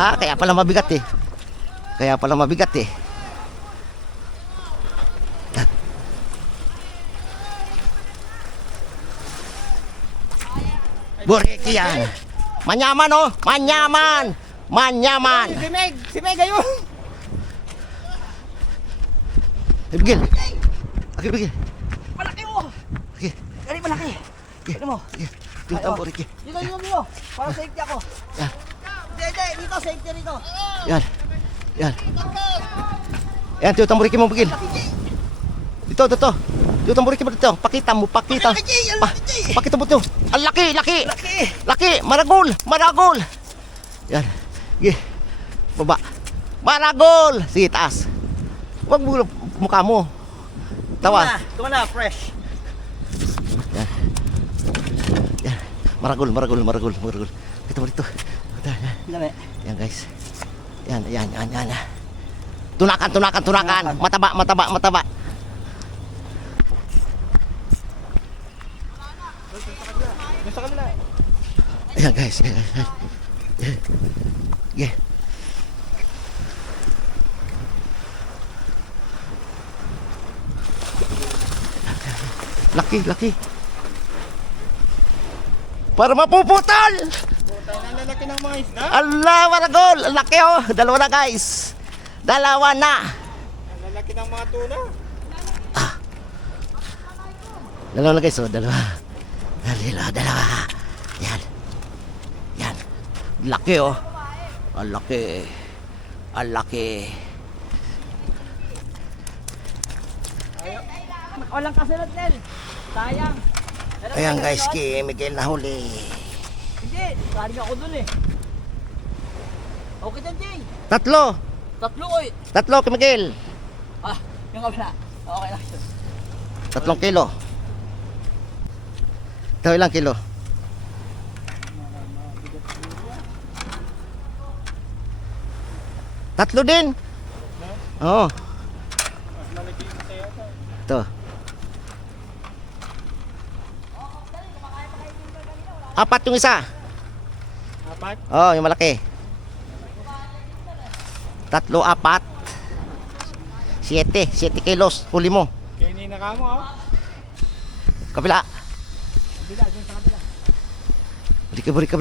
Kaya pala mabigat eh. Kaya pala mabigat eh. Buriki yan. Manyaman oh, manyaman. Manyaman. Si Meg ayun. Bigil. Okay, bigil. Malaki mo. Okay. Dali malaki. Ano mo? Yung buriki. Dito. Para safety ako. Yan. Hindi, dito safety rito. Yan. Yan. Yan, tiyo tamburiki mo bigil. Dito. Tiyo tamburiki mo dito. Pakita mo. Pakita mo ito. Ang laki. Laki. Maragol. Yan. Sige. Baba. Maragol. Sige, taas. Huwag mo mukha mo. Tawa. Ito na, fresh. Yan. Maragol. Kita mo dito. Dami. Yan guys. Yan. Tunakan. Mataba. Sa kanila. Ayan guys. Yeah. Laki. Para mapuputol. Ang lalaki ng mga isda. Allah, maragol. Ang laki oh. Dalawa na guys. Dalawa na. Ang lalaki ng mga tuna. Dalawa na guys oh. Dalawa. Yan. Laki oh. Ang laki. Walang kasunod, Nel. Sayang. Ayan guys, kay Miguel na huli. Hindi, galing ako dun eh. Okay dyan, Jay. Tatlo kay Miguel. Yung kabila. Okay lang. 3 kilo. Ito ilang kilo? Tatlo din. Oo. Ito. 4 yung isa. 4? Oo, yung malaki. 3, 4. 7 kilos. Huli mo. Kainin na ka mo, oh. Kabila. Kabila, dyan sa kabila. Balik ka.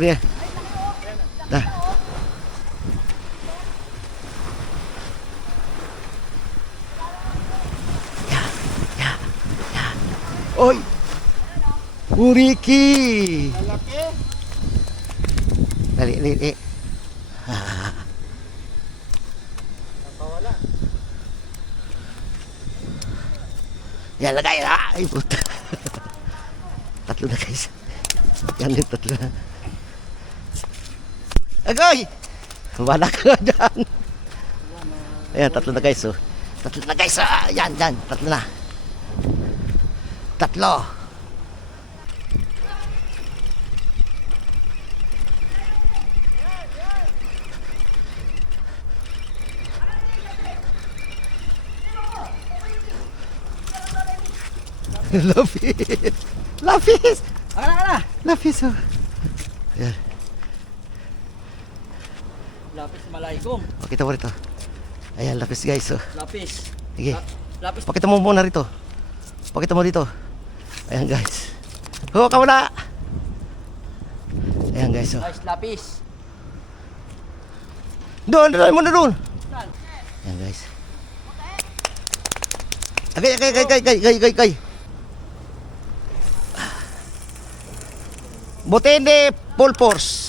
Dah. Ya. Oy. Buriki. Malaki. Dali. Napawala. Yan lagay. Ay puta. 3 na guys. Yan yung 3 na. Agoy! Wala ka dyan. Ayan, 3 na guys. 3 na guys. Yan. 3 na. 3. Lapis. Ana. Lapis oh. Ayan. Lapis malaykom. Pakita mo rito. Ayan, lapis guys oh. Lapis. Sige. Lapis. Pakita mo muna rito. Pakita mo dito. Ayan guys. Huwag ka wala. Ayan guys oh. Guys, lapis. Doon muna. Ayan guys. Agay. Botende full force.